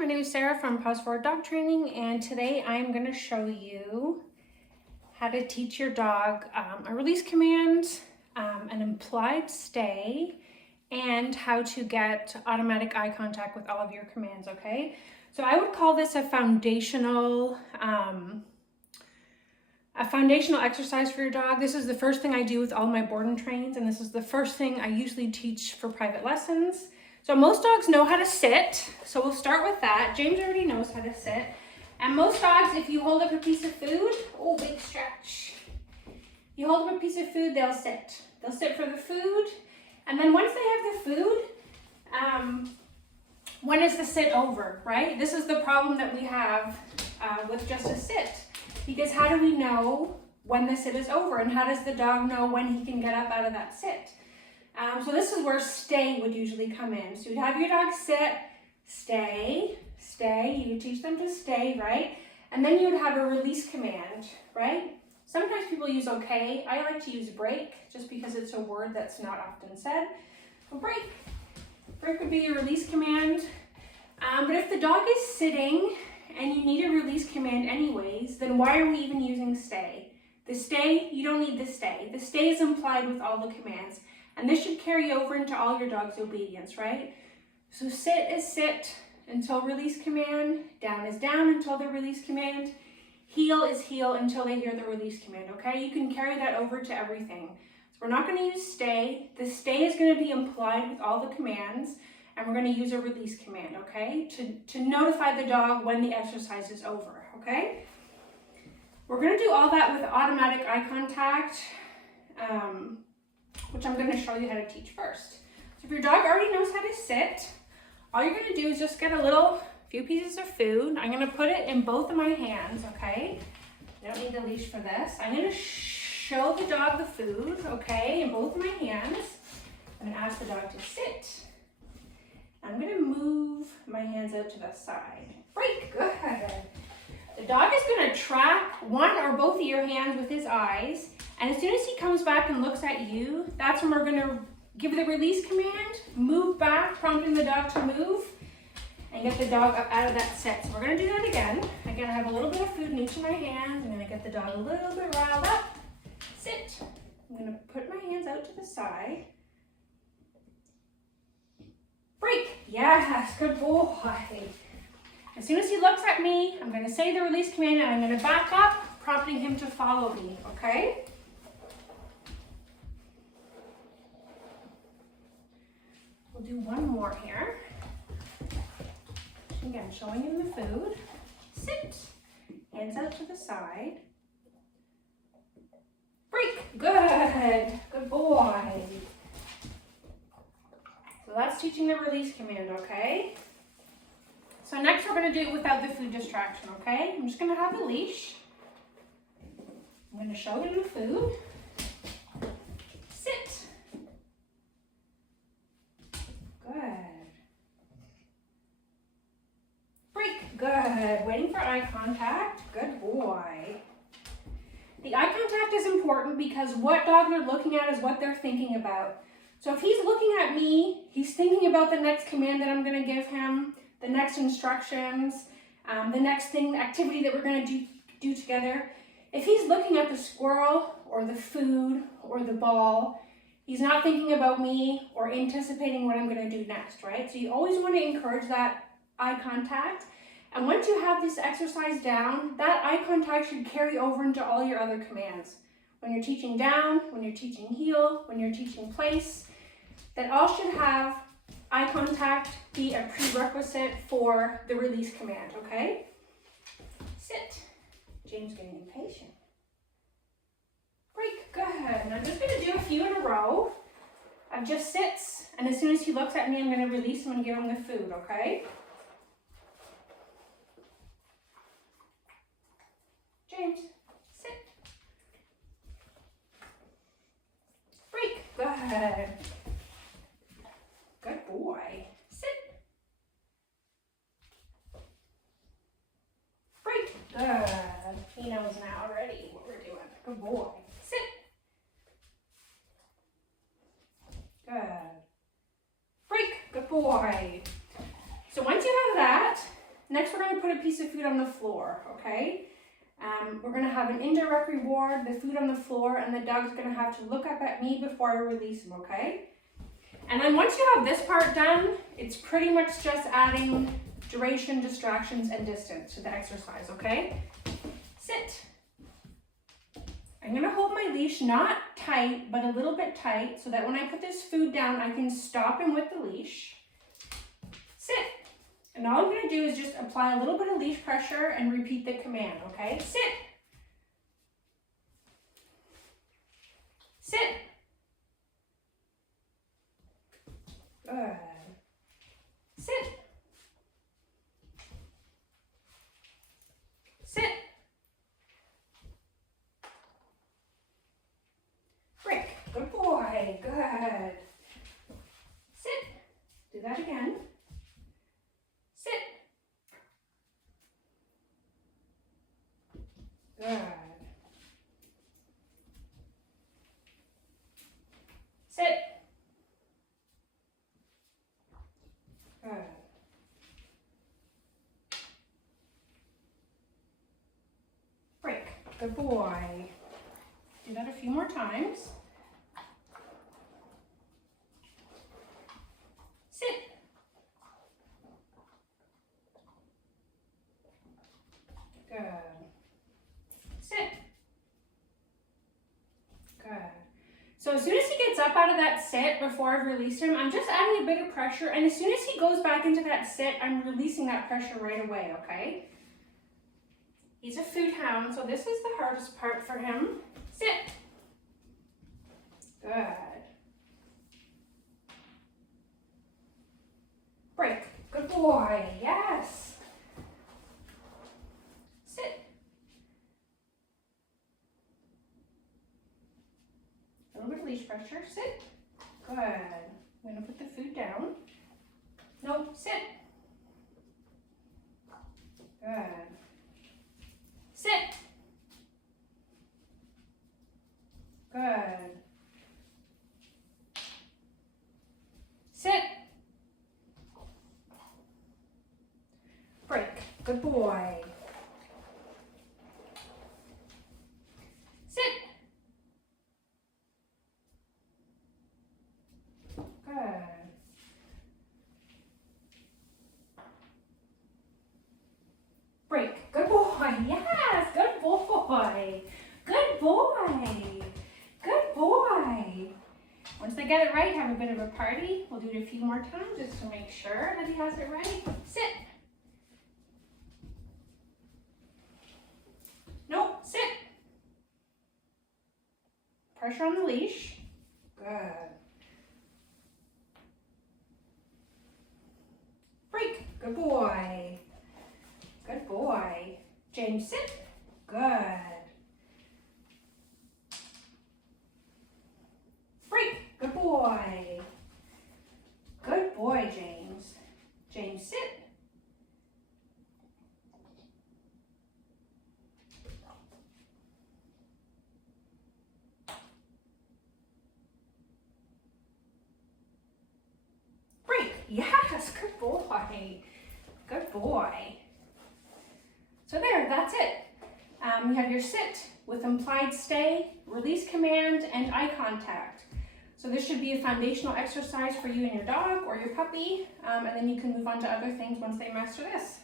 my name is Sarah from Pause Forward Dog Training, and today I'm going to show you how to teach your dog a release command, an implied stay, and how to get automatic eye contact with all of your commands, okay? So I would call this a foundational exercise for your dog. This is the first thing I do with all my board and trains, and this is the first thing I usually teach for private lessons. So most dogs know how to sit, so we'll start with that. James already knows how to sit. And most dogs, if you hold up a piece of food, oh, big stretch. You hold up a piece of food, they'll sit. They'll sit for the food, and then once they have the food, when is the sit over, right? This is the problem that we have with just a sit. Because how do we know when the sit is over, and how does the dog know when he can get up out of that sit? So this is where stay would usually come in. So you'd have your dog sit, stay, you would teach them to stay, right? And then you would have a release command, right? Sometimes people use okay. I like to use break, just because it's a word that's not often said. So break would be your release command. But if the dog is sitting and you need a release command anyways, then why are we even using stay? The stay, you don't need the stay. The stay is implied with all the commands. And this should carry over into all your dog's obedience, right? So sit is sit until release command, down is down until the release command, heel is heel until they hear the release command, okay? You can carry that over to everything. So we're not gonna use stay. The stay is gonna be implied with all the commands, and we're gonna use a release command, okay? To notify the dog when the exercise is over, okay? We're gonna do all that with automatic eye contact, which I'm going to show you how to teach first. So if your dog already knows how to sit, all you're going to do is just get a few pieces of food. I'm going to put it in both of my hands, okay? I don't need the leash for this. I'm going to show the dog the food, okay, in both of my hands. I'm going to ask the dog to sit. I'm going to move my hands out to the side. Break, good. The dog is going to track one or both of your hands with his eyes. And as soon as he comes back and looks at you, that's when we're going to give the release command, move back, prompting the dog to move, and get the dog up out of that sit. So we're going to do that again. Again, I have a little bit of food in each of my hands. I'm going to get the dog a little bit riled up. Sit. I'm going to put my hands out to the side. Break. Yes, good boy. As soon as he looks at me, I'm going to say the release command, and I'm going to back up, prompting him to follow me, okay? We'll do one more here. Again, showing him the food. Sit. Hands out to the side. Break. Good. Good boy. So that's teaching the release command, okay? So next we're going to do it without the food distraction, okay? I'm just going to have the leash. I'm going to show him the food. Sit. Good. Break. Good. Waiting for eye contact. Good boy. The eye contact is important because what dog they're looking at is what they're thinking about. So if he's looking at me, he's thinking about the next command that I'm going to give him, the next instructions, the next activity that we're going to do together. If he's looking at the squirrel or the food or the ball, he's not thinking about me or anticipating what I'm going to do next, right? So you always want to encourage that eye contact. And once you have this exercise down, that eye contact should carry over into all your other commands. When you're teaching down, when you're teaching heel, when you're teaching place, that all should have eye contact be a prerequisite for the release command, okay? Sit. James getting impatient. Break, good. And I'm just gonna do a few in a row of just sits, and as soon as he looks at me, I'm gonna release him and give him the food, okay? James, sit. Break, good. Good boy. Sit. Break, good. He knows now already what we're doing. Good boy. Sit. Good. Break. Good boy. So once you have that, Next, we're going to put a piece of food on the floor, okay? We're going to have an indirect reward, the food on the floor, and the dog's going to have to look up at me before I release him, okay? And then once you have this part done, it's pretty much just adding duration, distractions, and distance to the exercise, okay? Sit. I'm going to hold my leash not tight, but a little bit tight, so that when I put this food down, I can stop him with the leash. Sit. And all I'm going to do is just apply a little bit of leash pressure and repeat the command, okay? Sit. Sit. Good. Sit. Sit. Break. Good boy. Good. Sit. Do that again. Sit. Good. Sit. Good. Break. Good boy. Do that a few more times. Sit. Good. Sit. Good. So as soon as he gets up out of that sit before I've released him, I'm just adding a bit of pressure, and as soon as he goes back into that sit, I'm releasing that pressure right away, okay? He's a food hound, so this is the hardest part for him. Sit. Good. Break. Good boy. Yes. Sit. A little bit of leash pressure. Sit. Good. I'm going to put the food down. No, sit. Good. Sit. Good. Sit. Break. Good boy. Sit. Good. Break. Good boy. Yes. Good boy. Good boy. Good boy. Once they get it right, have a bit of a party. We'll do it a few more times just to make sure that he has it right. Sit. Nope. Sit. Pressure on the leash. Good. Break. Good boy. Good boy. James, sit. Good. Break. Good boy. Good boy, James. James, sit. Break. Yes, good boy. Good boy. So there, that's it. You have your sit with implied stay, release command, and eye contact. So this should be a foundational exercise for you and your dog or your puppy, and then you can move on to other things once they master this.